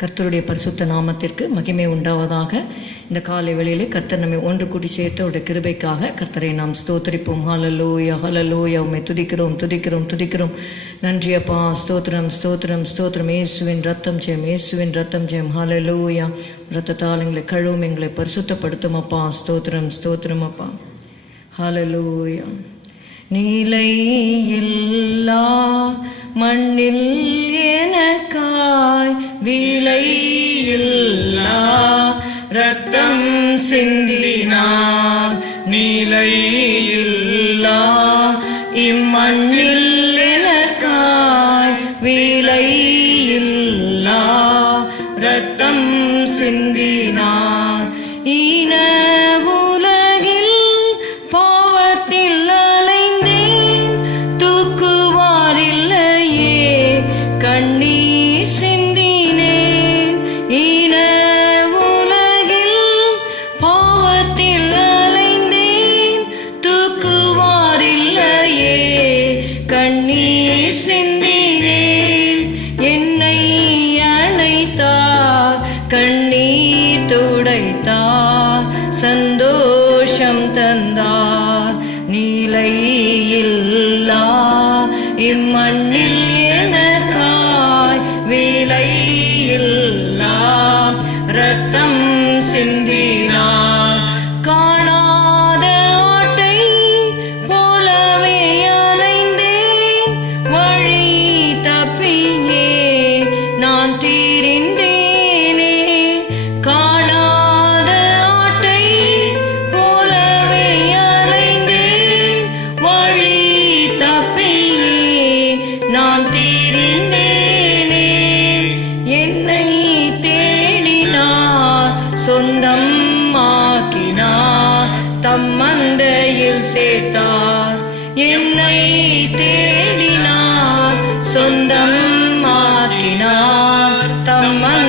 கர்த்தருடைய பரிசுத்த நாமத்திற்கு மகிமை உண்டாவதாக. இந்த காலை வேளையிலே கர்த்தர் நம்மை ஒன்று கூடி சேர்த்து கிருபைக்காக கர்த்தரை நாம் ஸ்தோத்தரிப்போம். ஹலலோய ஹலலோய உம்மை துதிக்கிறோம் துதிக்கிறோம் துதிக்கிறோம். நன்றி அப்பா. ஸ்தோத்திரம் ஸ்தோத்திரம் ஸ்தோத்திரம். இயேசுவின் ரத்தம் ஜெயம் இயேசுவின் ரத்தம் ஜெயம். ஹalleluya ரத்தத்தால் எங்களை கழுவும் எங்களை பரிசுத்தப்படுத்தும் அப்பா. ஸ்தோத்திரம் ஸ்தோத்திரம் அப்பா. ஹalleluya எல்லா மண்ணில் எனக்காய் விலையில்லா ரத்தம் சிந்தினா நிலையில்லா இம்மண்ணில் எனக்காய் விலையில்லா ரத்தம் சிந்தினா ஈன உலகில் பாவத்தில் அலைந்தேன் தூக்குவாரில்லையே கண்ணீர் துடைத்தார் சந்தோஷம் தந்தார் நிலையில்லா இம்மண்ணில் எனக்காய் மந்தையில் என்னை தேடினார். சொந்தம் மாற்றினார். தம்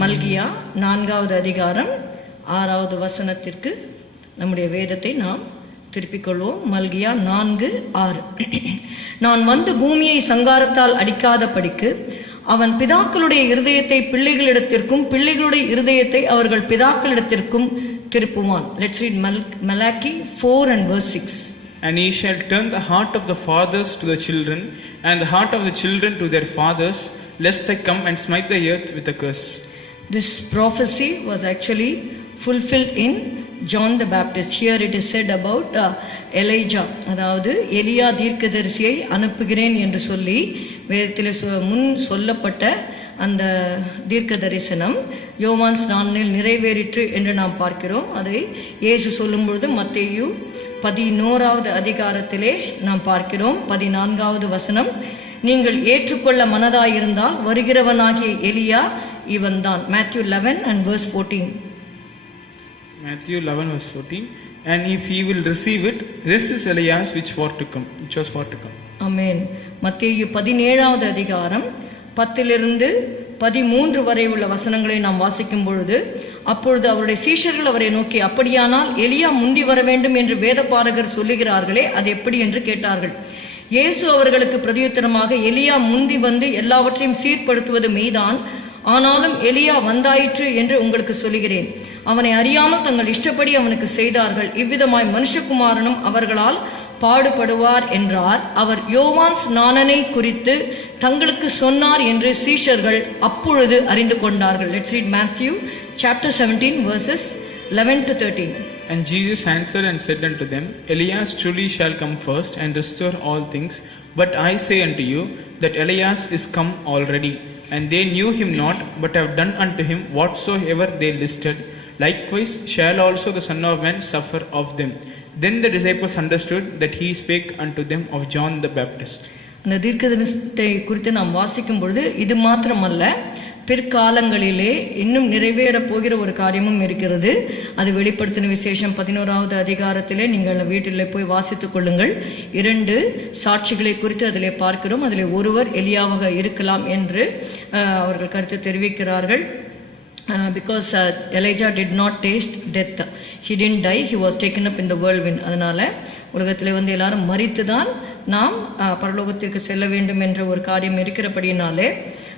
மல்கியா நான்காவது அதிகாரம் ஆறாவது வசனத்திற்கு நம்முடைய வேதத்தை நாம் திருப்பிக் கொள்வோம். மல்கியா நான்கு ஆறு. நான் வந்து பூமியை சங்காரத்தால் அடிக்காதபடிக்கு அவன் பிதாக்களுடைய இருதயத்தை பிள்ளைகளிடத்திற்கும் பிள்ளைகளுடைய இருதயத்தை அவர்கள் பிதாக்களிடத்திற்கும் திருப்புவான். Let's read Mal Malachi four and verse six And he shall turn the heart of the fathers to the children, and the heart of the children to their fathers, lest I come and smite the earth with a curse. This prophecy was actually fulfilled in John the Baptist here it is set about Elijah அதாவது எலியா தீர்க்கதரிசியை அனுப்புகிறேன் என்று சொல்லி வேதத்தில் சொ- முன் சொல்லப்பட்ட அந்த தீர்க்க தரிசனம் யோவான் ஸ்நானில் நிறைவேறிற்று என்று நாம் பார்க்கிறோம். அதை இயேசு சொல்லும் பொழுது மத்தேயு பதினோராவது அதிகாரத்திலே நாம் பார்க்கிறோம். பதினான்காவது வசனம் நீங்கள் ஏற்றுக்கொள்ள மனதாயிருந்தால் வருகிறவனாகிய எலியா இவன்தான். Matthew eleven and verse 14 Matthew 11, verse 14. And if ye will receive it, this is Elias which for to come, which was for to come. ஆமென் மத்தேயு பதினேழாவது அதிகாரம் பத்திலிருந்து பதிமூன்று வரை உள்ள வசனங்களை நாம் வாசிக்கும் பொழுது அப்பொழுது அவருடைய சீஷர்கள் அவரை நோக்கி அப்படியானால் எலியா முந்தி வர வேண்டும் என்று வேதபாரகர் சொல்லுகிறார்களே அது எப்படி? என்று கேட்டார்கள். இயேசு அவர்களுக்கு பிரதியுத்தரமாக எலியா முந்தி வந்து எல்லாவற்றையும் சீர்படுத்துவது மெய்தான் ஆனாலும் எலியா வந்தாயிற்று என்று உங்களுக்கு சொல்லுகிறேன். அவனை அறியாமல் தங்கள் இஷ்டப்படி அவனுக்கு செய்தார்கள். இவ்விதமாய் மனுஷகுமாரனும் அவர்களால் பாடுபடுவார் என்றார். அவர் யோவான் ஸ்நானனை குறித்து தங்களுக்கு சொன்னார் என்று சீஷர்கள் அப்பொழுது அறிந்து கொண்டார்கள். Let's read Matthew chapter seventeen verses eleven to thirteen And Jesus answered and said unto them, Elias truly shall come first and restore all things. But I say unto you that Elias is come already, and they knew him not, but have done unto him whatsoever they listed. Likewise shall also the Son of Man suffer of them. Then the disciples understood that he spake unto them of John the Baptist. அந்த தீர்க்கதரிசனத்தை குறித்து நாம் வாசிக்கும் பொழுது இது மாத்திரமல்ல பிற்காலங்களிலே இன்னும் நிறைவேறப் போகிற ஒரு காரியமும் இருக்கிறது. அது வெளிப்படுத்தின விசேஷம் பதினோராவது அதிகாரத்திலே நீங்கள் வீட்டில் போய் வாசித்துக் கொள்ளுங்கள். இரண்டு சாட்சிகளை குறித்து அதிலே பார்க்கிறோம். அதிலே ஒருவர் எலியாவாக இருக்கலாம் என்று அவர்கள் கருத்து தெரிவிக்கிறார்கள். Because Elijah did not taste death he death. Die he was taken up taken up in the அதனால வந்து எல்லாரும் மறித்து தான் நாம் பரலோகத்திற்கு செல்ல வேண்டும் என்ற ஒரு காரியம் இருக்கிறபடியினாலே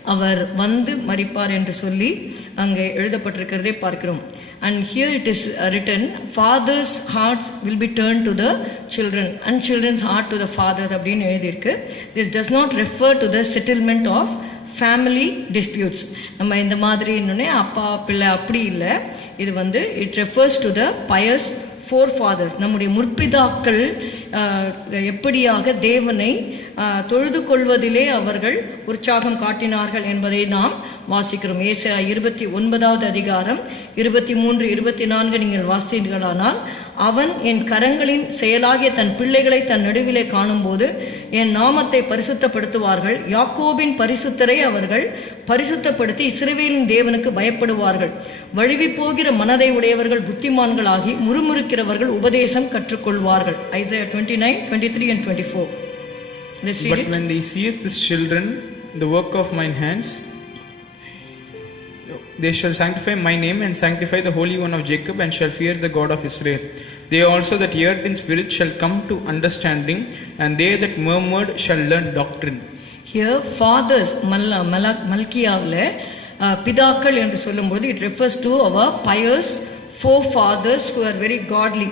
அவர் வந்து மறிப்பார் என்று சொல்லி அங்கே எழுதப்பட்டிருக்கிறதை பார்க்கிறோம். And here it is written fathers hearts will be turn to the children and children's heart to the fathers அப்படின்னு எழுதியிருக்கு. This does not refer to the settlement of family disputes நம்ம இந்த மாதிரி இன்னொன்னே அப்பா பிள்ளை அப்படி இல்லை. இது வந்து it refers to the pious forefathers நம்முடைய முற்பிதாக்கள் எப்படியாக தேவனை தொழுது கொள்வதிலே அவர்கள் உற்சாகம் காட்டினார்கள் என்பதை நாம் வாசிக்கிறோம். ஏசா இருபத்தி ஒன்பதாவது அதிகாரம் இருபத்தி மூன்று இருபத்தி நான்கு நீங்கள் வாசித்தீர்களானால் அவன் என் கரங்களின் செயலாகிய தன் பிள்ளைகளை தன் நடுவிலே காணும்போது என் நாமத்தை பரிசுத்தப்படுத்துவார்கள். யாக்கோபின் பரிசுத்தரை அவர்கள் பரிசுத்தப்படுத்தி இஸ்ரேவேலின் தேவனுக்கு பயப்படுவார்கள். வழுவி போகிற மனதை உடையவர்கள் புத்திமான்களாகி முறுமுறுக்கிறவர்கள் உபதேசம் கற்றுக்கொள்வார்கள். Isaiah twenty nine twenty three and twenty four But when they see this children, the work of mine hands, they shall sanctify my name and sanctify the Holy One of Jacob and shall fear the God of Israel. They also that heard in spirit shall come to understanding, and they that murmured shall learn doctrine. here fathers மல்ல மல பிதாக்கள் என்று சொல்லும்போது it refers to our pious forefathers who are very godly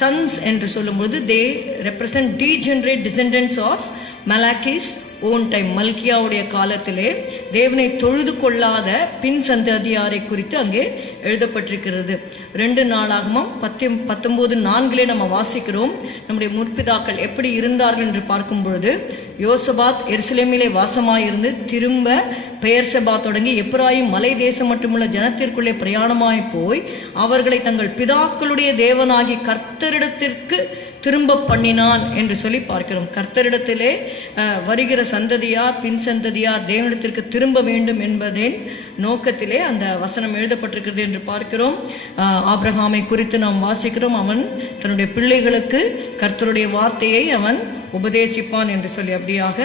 sons என்று சொல்லும்போது they represent degenerate descendants of Malachi's own time மல்கியாவுடைய காலத்திலே தேவனை தொழுது கொள்ளாத பின் சந்ததியாரை குறித்து அங்கே எழுதப்பட்டிருக்கிறது. ரெண்டு நாளாகமும் பத்து பத்தொன்பது நான்கிலே நம்ம வாசிக்கிறோம். நம்முடைய முற்பிதாக்கள் எப்படி இருந்தார்கள் என்று பார்க்கும் பொழுது யோசபாத் எருசலேமிலே வாசமாயிருந்து திரும்ப பெயர் செபா தொடங்கி எப்ராயும் மலை தேசம் மட்டுமுள்ள ஜனத்திற்குள்ளே பிரயாணமாய் போய் அவர்களை தங்கள் பிதாக்களுடைய தேவனாகி கர்த்தரிடத்திற்கு திரும்ப பண்ணினான் என்று சொல்லி பார்க்கிறோம். கர்த்தரிடத்திலே வருகிற சந்ததியார் பின் சந்ததியார் தேவனிடத்திற்கு திரும்ப வேண்டும் என்பதின் நோக்கத்திலே அந்த வசனம் எழுதப்பட்டிருக்கிறது என்று பார்க்கிறோம். ஆப்ரஹாமை குறித்து நாம் வாசிக்கிறோம். அவன் தன்னுடைய பிள்ளைகளுக்கு கர்த்தருடைய வார்த்தையை அவன் உபதேசிப்பான் என்று சொல்லி அப்படியாக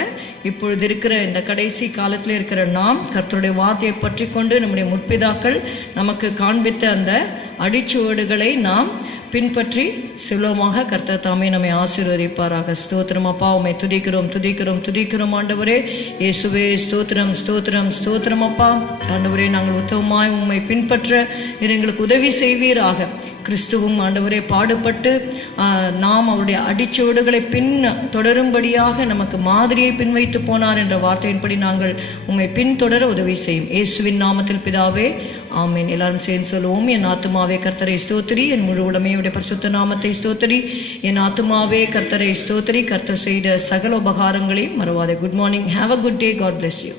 இப்பொழுது இருக்கிற இந்த கடைசி காலத்தில் இருக்கிற நாம் கர்த்தருடைய வார்த்தையை பற்றி கொண்டு நம்முடைய முற்பிதாக்கள் நமக்கு காண்பித்த அந்த அடிச்சுவடுகளை நாம் பின்பற்றி சுலபமாக கர்த்தர் தாமே நம்மை ஆசீர்வதிப்பாராக. ஸ்தோத்திரம் அப்பா உம்மை துதிக்கிறோம் துதிக்கிறோம் துதிக்கிறோம் ஆண்டவரே. இயேசுவே ஸ்தோத்திரம் ஸ்தோத்திரம் ஸ்தோத்திரம் அப்பா. ஆண்டவரே நாங்கள் உத்தமமாய் உம்மை பின்பற்ற எங்களுக்கு உதவி செய்வீராக. கிறிஸ்துவும் ஆண்டவரே பாடுபட்டு நாம் அவருடைய அடிச்சுவடுகளை பின் தொடரும்படியாக நமக்கு மாதிரியை பின்வைத்து போனார் என்ற வார்த்தையின்படி நாங்கள் உண்மை பின்தொடர உதவி செய்யும். இயேசுவின் நாமத்தில் பிதாவே ஆமீன். எல்லாரும் சேர்ந்து சொல்லுவோம் என் ஆத்துமாவே கர்த்தரை ஸ்தோத்திரி. என் முழு உடமையுடைய பரிசுத்த நாமத்தை ஸ்தோத்திரி. என் ஆத்துமாவே கர்த்தரை ஸ்தோத்திரி. கர்த்தர் செய்த சகல உபகாரங்களையும் மறவாதே. Good morning have a good day God bless you